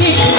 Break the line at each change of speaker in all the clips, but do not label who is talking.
Ні.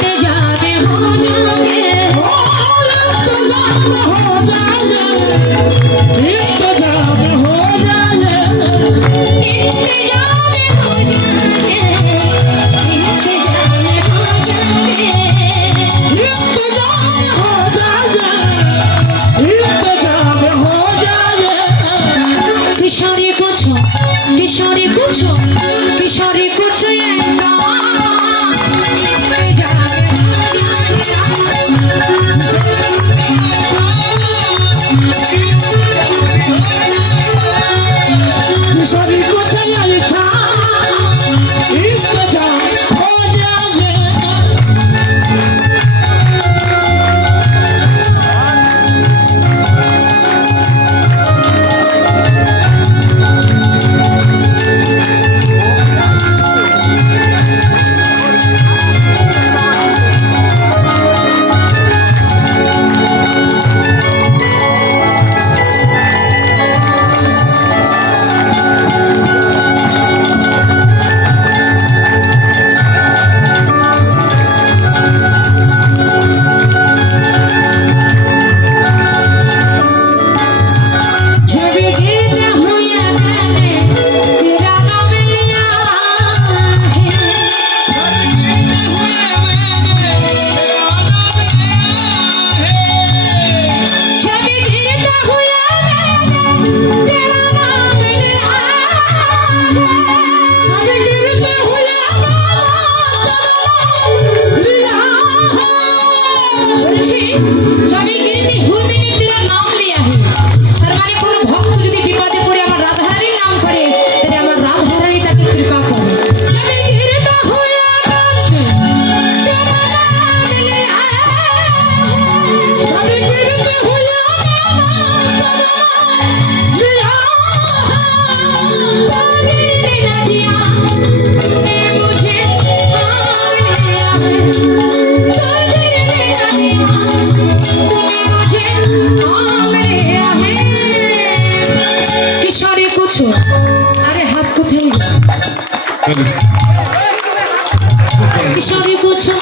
কিশোরী কুছো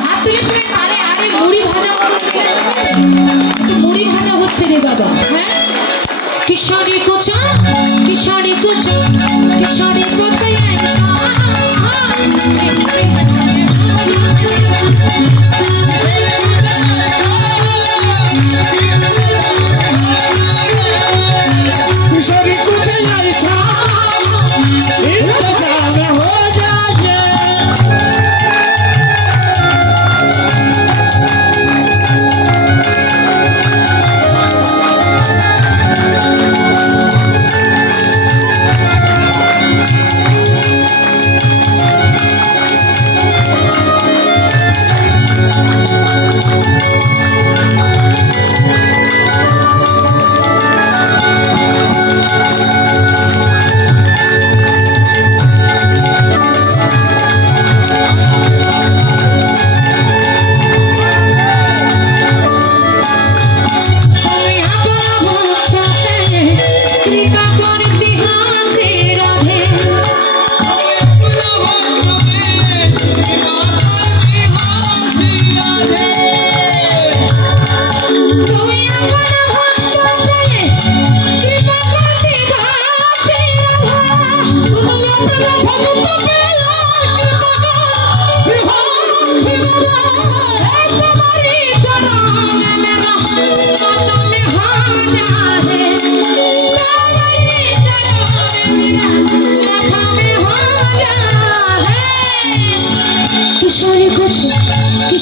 হাত তুলে শুনে কানে আরে মুড়ি ভাজা তো মুড়ি ভাজা হচ্ছে রে কিশোরী কুছো কিশোরী কুছো কিশোরী কুছো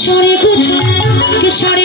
কিশোরী বুঝো কিশোরী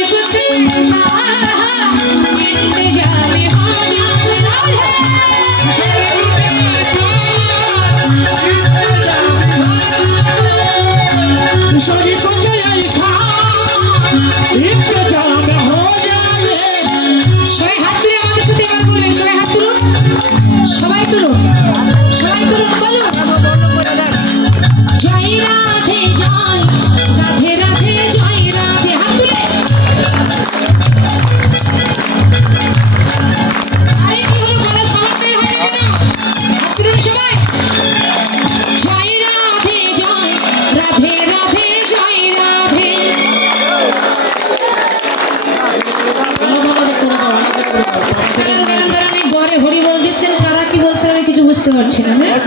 হচ্ছে না হ্যাঁ?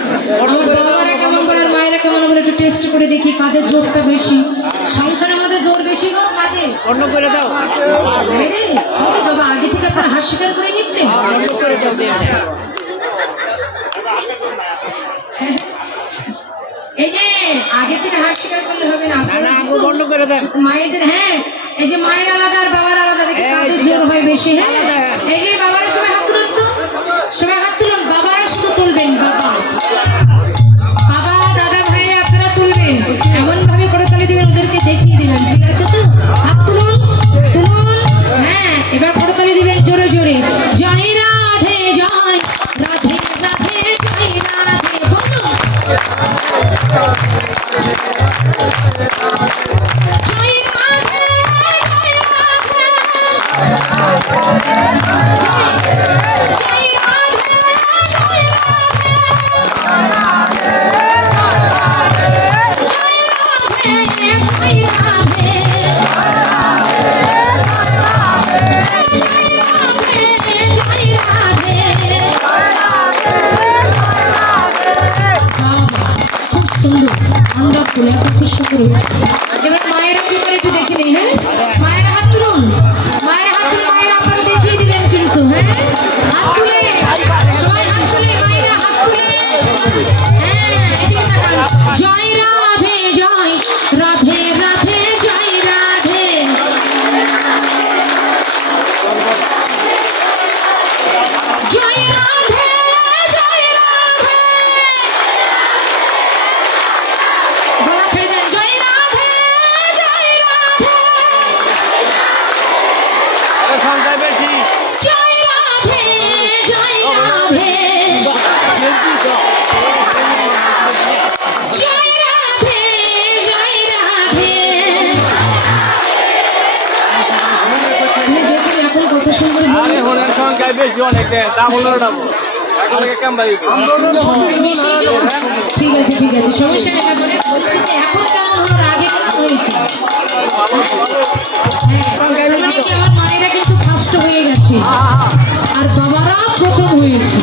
আমার বাবারা কেমন বলে মায়েরা কেমন বলে একটু টেস্ট করে দেখি কাদের জোরটা বেশি। সংসারের মধ্যে জোর বেশি হোক কাদের?
অন্য করে দাও।
বাবা আগে থেকে আপনার হাস স্বীকার করে
নিচ্ছে এই যে
আগে থেকে স্বীকার করলে হবে না
বন্ধ করে
মায়েদের হ্যাঁ এই যে মায়ের আলাদা আর বাবার আলাদা দেখে কাদের জোর হয় বেশি হ্যাঁ? এই যে বাবার সময় সবাই হাত তুলুন, বাবারা শুধু তুলবেন, বাবা। বাবা, দাদা ভাইরা আপনারা তুলবেন। এমন ভাবে করে তালি দিবেন, ওদেরকে দেখিয়ে দিবেন। ঠিক আছে তো? হাত তুলুন তুলুন। হ্যাঁ এবার করে তালি দিবেন জোরে জোরে। জয় রাধে জয় রাধে রাধে। জয়। অনেক খুব সুন্দর
সংখ্যায় বেশি অনেক।
ঠিক আছে ঠিক আছে সমস্যা নেই বলছি যে এখন কেমন আগে কেমন হয়েছে? হ্যাঁ, মানে মায়েরা কিন্তু ফার্স্ট হয়ে গেছে। আর বাবারা প্রথম হয়েছে।